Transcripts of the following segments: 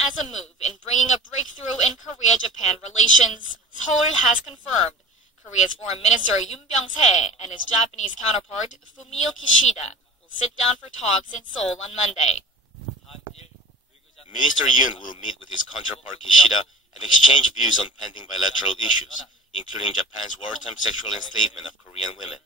as a move in bringing a breakthrough in Korea-Japan relations, Seoul has confirmed Korea's Foreign Minister Yoon Byung-se and his Japanese counterpart Fumio Kishida will sit down for talks in Seoul on Monday. Minister Yoon will meet with his counterpart Kishida and exchange views on pending bilateral issues, including Japan's wartime sexual enslavement of Korean women.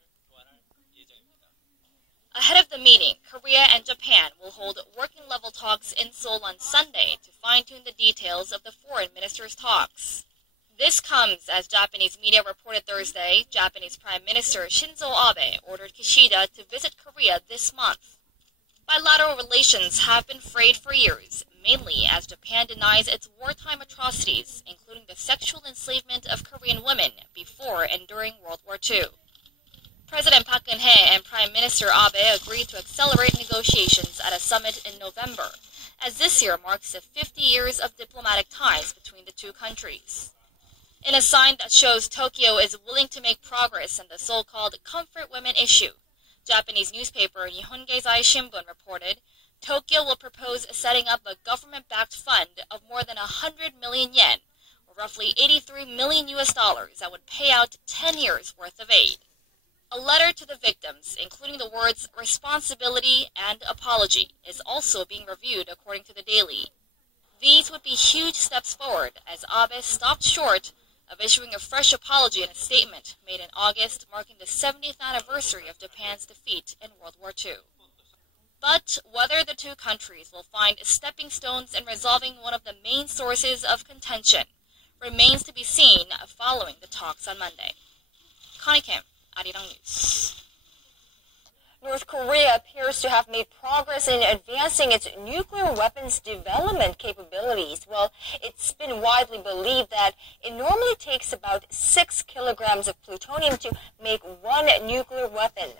Ahead of the meeting, Korea and Japan will hold working-level talks in Seoul on Sunday to fine-tune the details of the foreign ministers' talks. This comes as Japanese media reported Thursday, Japanese Prime Minister Shinzo Abe ordered Kishida to visit Korea this month. Bilateral relations have been frayed for years, mainly as Japan denies its wartime atrocities, including the sexual enslavement of Korean women before and during World War II. President Park Geun-hye and Prime Minister Abe agreed to accelerate negotiations at a summit in November, as this year marks the 50 years of diplomatic ties between the two countries. In a sign that shows Tokyo is willing to make progress on the so-called comfort women issue, Japanese newspaper Nihon Keizai Shimbun reported Tokyo will propose setting up a government-backed fund of more than 100 million yen, or roughly $83 million that would pay out 10 years' worth of aid. A letter to the victims, including the words responsibility and apology, is also being reviewed according to the Daily. These would be huge steps forward, as Abe stopped short of issuing a fresh apology in a statement made in August marking the 70th anniversary of Japan's defeat in World War II. But whether the two countries will find stepping stones in resolving one of the main sources of contention remains to be seen following the talks on Monday. Connie Kim, Arirang News. North Korea appears to have made progress in advancing its nuclear weapons development capabilities. Well, it's been widely believed that it normally takes about 6 kilograms of plutonium to make one nuclear weapon.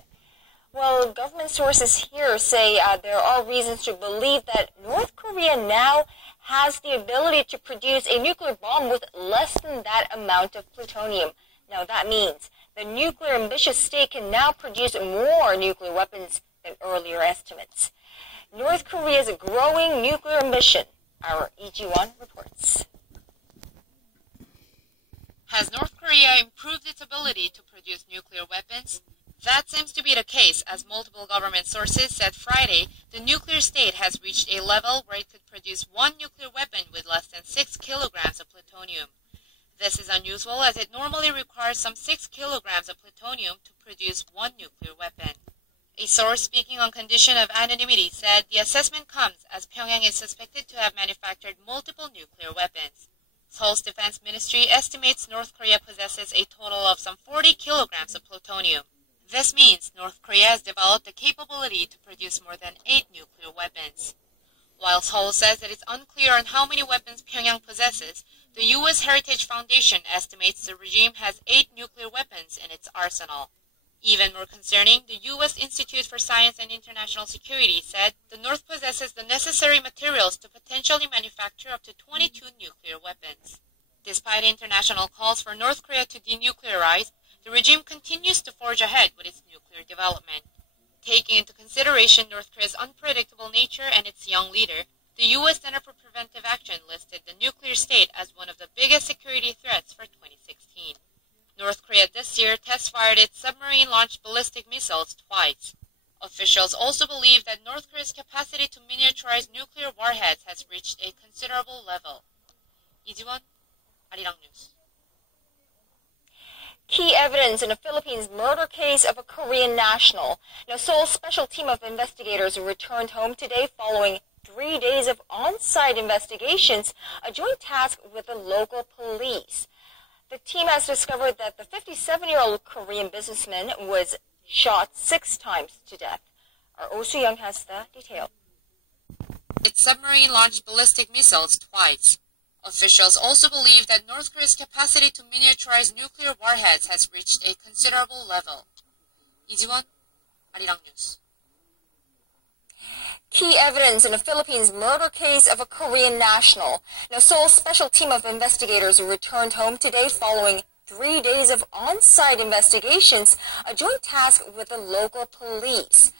Well, government sources here say there are reasons to believe that North Korea now has the ability to produce a nuclear bomb with less than that amount of plutonium. Now, that means the nuclear ambitious state can now produce more nuclear weapons than earlier estimates. North Korea's growing nuclear ambition. Our Lee Ji-won reports. Has North Korea improved its ability to produce nuclear weapons? That seems to be the case, as multiple government sources said Friday the nuclear state has reached a level where it could produce one nuclear weapon with less than 6 kilograms of plutonium. This is unusual, as it normally requires some 6 kilograms of plutonium to produce one nuclear weapon. A source speaking on condition of anonymity said the assessment comes as Pyongyang is suspected to have manufactured multiple nuclear weapons. Seoul's defense ministry estimates North Korea possesses a total of some 40 kilograms of plutonium. This means North Korea has developed the capability to produce more than 8 nuclear weapons. While Seoul says that it's unclear on how many weapons Pyongyang possesses, the U.S. Heritage Foundation estimates the regime has 8 nuclear weapons in its arsenal. Even more concerning, the U.S. Institute for Science and International Security said the North possesses the necessary materials to potentially manufacture up to 22 nuclear weapons. Despite international calls for North Korea to denuclearize, the regime continues to forge ahead with its nuclear development. Taking into consideration North Korea's unpredictable nature and its young leader, the U.S. Center for Preventive Action listed the nuclear state as one of the biggest security threats for 2016. North Korea this year test-fired its submarine-launched ballistic missiles twice. Officials also believe that North Korea's capacity to miniaturize nuclear warheads has reached a considerable level. Lee Ji-won, Arirang News. Key evidence in a Philippines murder case of a Korean national. Now, Seoul's special team of investigators returned home today following 3 days of on-site investigations, a joint task with the local police. The team has discovered that the 57-year-old Korean businessman was shot 6 times to death. Our Oh Soo-young has the detail. Its submarine-launched ballistic missiles twice. Officials also believe that North Korea's capacity to miniaturize nuclear warheads has reached a considerable level. Lee Ji-won, Arirang News. Key evidence in a Philippines murder case of a Korean national. Now, Seoul's special team of investigators returned home today following 3 days of on-site investigations, a joint task with the local police.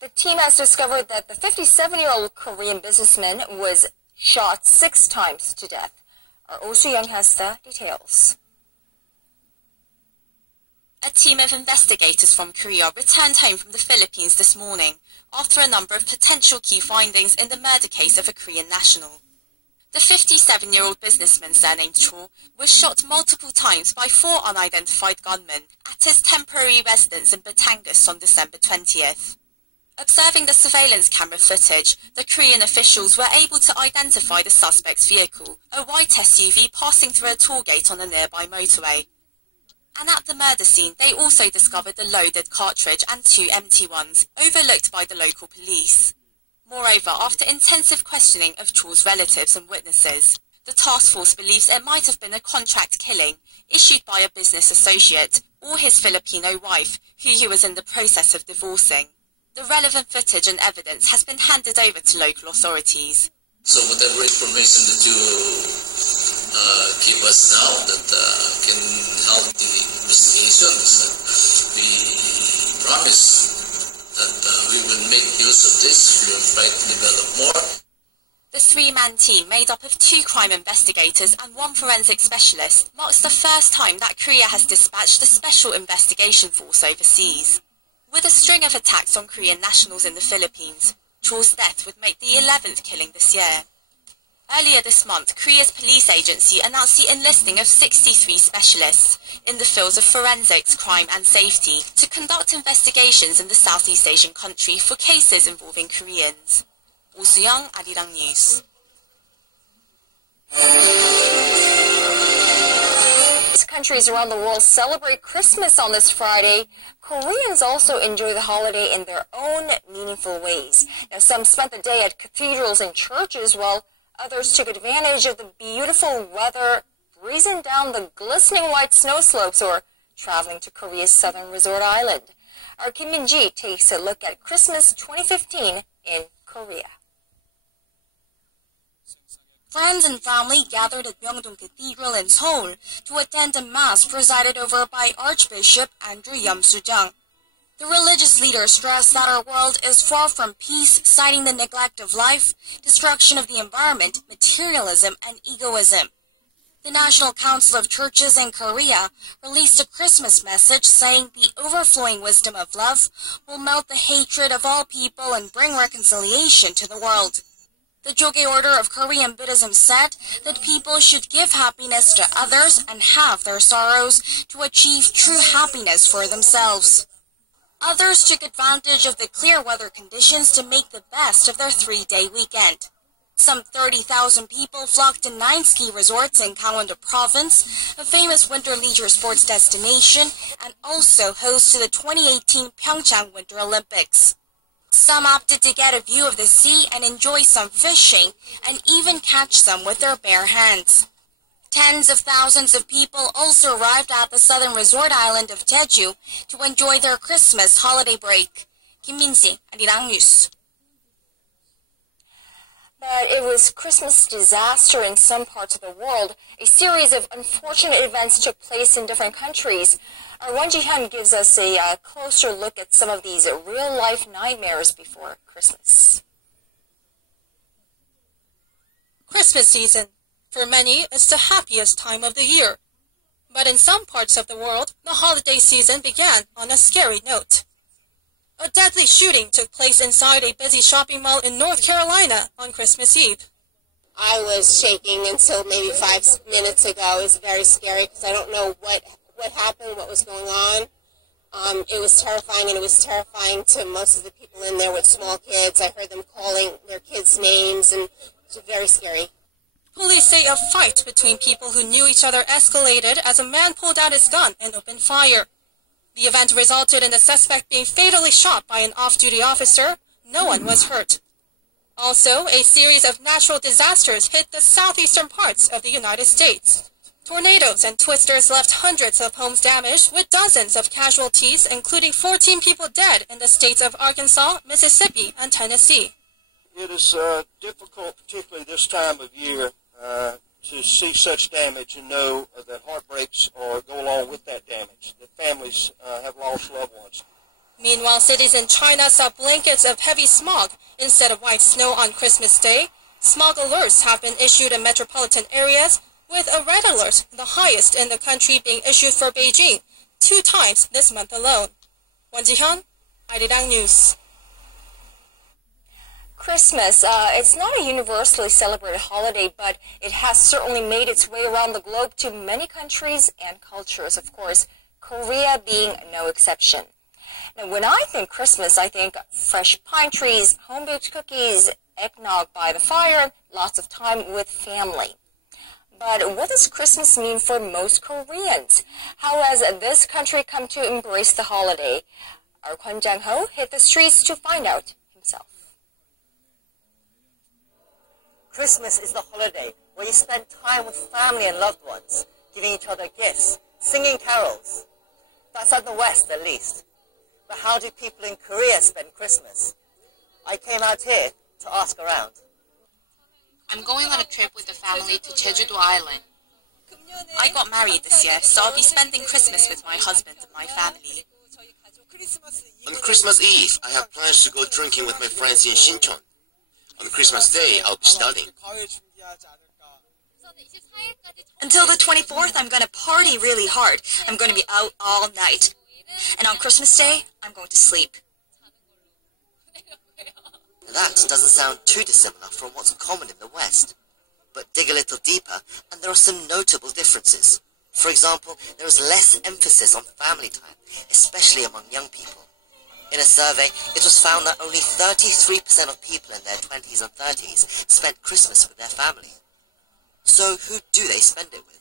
The team has discovered that the 57-year-old Korean businessman was shot 6 times to death. Our Oh Soo-young has the details. A team of investigators from Korea returned home from the Philippines this morning after a number of potential key findings in the murder case of a Korean national. The 57-year-old businessman surnamed Cho was shot multiple times by 4 unidentified gunmen at his temporary residence in Batangas on December 20th. Observing the surveillance camera footage, the Korean officials were able to identify the suspect's vehicle, a white SUV passing through a toll gate on a nearby motorway. And at the murder scene, they also discovered a loaded cartridge and 2 empty ones, overlooked by the local police. Moreover, after intensive questioning of Cho's relatives and witnesses, the task force believes it might have been a contract killing issued by a business associate or his Filipino wife, who he was in the process of divorcing. The relevant footage and evidence has been handed over to local authorities. So whatever information that you give us now that can help the investigations, we promise that we will make use of this. We will try to develop more. The 3-man team, made up of 2 crime investigators and 1 forensic specialist, marks the first time that Korea has dispatched a special investigation force overseas. With a string of attacks on Korean nationals in the Philippines, Cho's death would make the 11th killing this year. Earlier this month, Korea's police agency announced the enlisting of 63 specialists in the fields of forensics, crime and safety to conduct investigations in the Southeast Asian country for cases involving Koreans. Oh Soo-young, Arirang News. Countries around the world celebrate Christmas on this Friday. Koreans also enjoy the holiday in their own meaningful ways. Now, some spent the day at cathedrals and churches, while others took advantage of the beautiful weather, breezing down the glistening white snow slopes or traveling to Korea's southern resort island. Our Kim Min-ji takes a look at Christmas 2015 in Korea. Friends and family gathered at Myeongdong Cathedral in Seoul to attend a mass presided over by Archbishop Andrew Yam-Soo-jang. The religious leader stressed that our world is far from peace, citing the neglect of life, destruction of the environment, materialism, and egoism. The National Council of Churches in Korea released a Christmas message saying the overflowing wisdom of love will melt the hatred of all people and bring reconciliation to the world. The Jogae Order of Korean Buddhism said that people should give happiness to others and halve their sorrows to achieve true happiness for themselves. Others took advantage of the clear weather conditions to make the best of their 3-day weekend. Some 30,000 people flocked to 9 ski resorts in Gangwon-do Province, a famous winter leisure sports destination, and also host to the 2018 Pyeongchang Winter Olympics. Some opted to get a view of the sea and enjoy some fishing, and even catch some with their bare hands. Tens of thousands of people also arrived at the southern resort island of Jeju to enjoy their Christmas holiday break. Kim Min-si, Arirang News. But it was Christmas disaster in some parts of the world. A series of unfortunate events took place in different countries. Our Won Ji-hyun gives us a closer look at some of these real-life nightmares before Christmas. Christmas season, for many, is the happiest time of the year. But in some parts of the world, the holiday season began on a scary note. A deadly shooting took place inside a busy shopping mall in North Carolina on Christmas Eve. I was shaking until maybe 5 minutes ago. It was very scary because I don't know what happened, what was going on. It was terrifying, and it was terrifying to most of the people in there with small kids. I heard them calling their kids' names, and it was very scary. Police say a fight between people who knew each other escalated as a man pulled out his gun and opened fire. The event resulted in the suspect being fatally shot by an off-duty officer. No one was hurt. Also, a series of natural disasters hit the southeastern parts of the United States. Tornadoes and twisters left hundreds of homes damaged, with dozens of casualties, including 14 people dead in the states of Arkansas, Mississippi, and Tennessee. It is difficult, particularly this time of year, to see such damage and know that heartbreaks go along with that damage, that families have lost loved ones. Meanwhile, cities in China saw blankets of heavy smog instead of white snow on Christmas Day, Smog alerts have been issued in metropolitan areas, with a red alert, the highest in the country, being issued for Beijing 2 times this month alone. Won Ji-hyun, Arirang News. Christmas, it's not a universally celebrated holiday, but it has certainly made its way around the globe to many countries and cultures, of course, Korea being no exception. Now, when I think Christmas, I think fresh pine trees, home-baked cookies, eggnog by the fire, lots of time with family. But what does Christmas mean for most Koreans? How has this country come to embrace the holiday? Our Kwon Jang-ho hit the streets to find out himself. Christmas is the holiday where you spend time with family and loved ones, giving each other gifts, singing carols. That's at the West, at least. But how do people in Korea spend Christmas? I came out here to ask around. I'm going on a trip with the family to Jeju-do Island. I got married this year, so I'll be spending Christmas with my husband and my family. On Christmas Eve, I have plans to go drinking with my friends in Sinchon. On Christmas Day, I'll be studying. Until the 24th, I'm going to party really hard. I'm going to be out all night. And on Christmas Day, I'm going to sleep. That doesn't sound too dissimilar from what's common in the West. But dig a little deeper, and there are some notable differences. For example, there is less emphasis on family time, especially among young people. In a survey, it was found that only 33% of people in their 20s and 30s spent Christmas with their family. So who do they spend it with?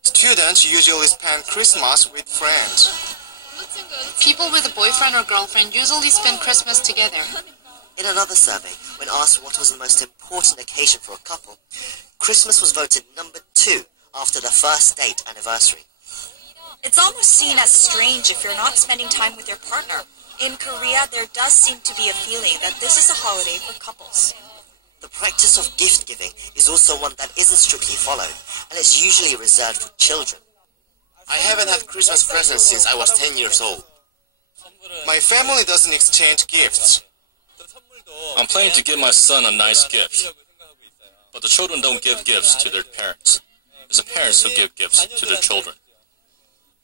Students usually spend Christmas with friends. People with a boyfriend or girlfriend usually spend Christmas together. In another survey, when asked what was the most important occasion for a couple, Christmas was voted number 2 after the first date anniversary. It's almost seen as strange if you're not spending time with your partner. In Korea, there does seem to be a feeling that this is a holiday for couples. The practice of gift-giving is also one that isn't strictly followed, and it's usually reserved for children. I haven't had Christmas presents since I was 10 years old. My family doesn't exchange gifts. I'm planning to give my son a nice gift. But the children don't give gifts to their parents. It's the parents who give gifts to their children.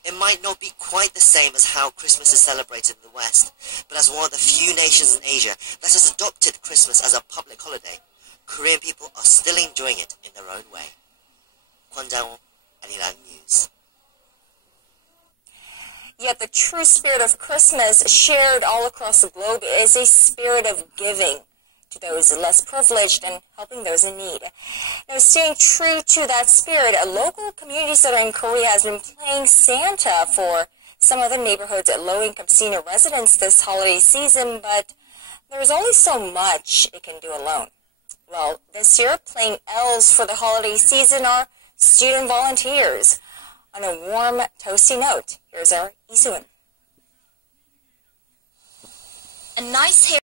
It might not be quite the same as how Christmas is celebrated in the West, but as one of the few nations in Asia that has adopted Christmas as a public holiday, Korean people are still enjoying it in their own way. Kwon Jang-ho, Arirang News. Yet the true spirit of Christmas, shared all across the globe, is a spirit of giving to those less privileged and helping those in need. Now, staying true to that spirit, a local community center in Korea has been playing Santa for some of the neighborhood's low-income senior residents this holiday season, but there's only so much it can do alone. Well, this year, playing elves for the holiday season are student volunteers. On a warm, toasty note, here's our Lee Soo-eun. A nice hair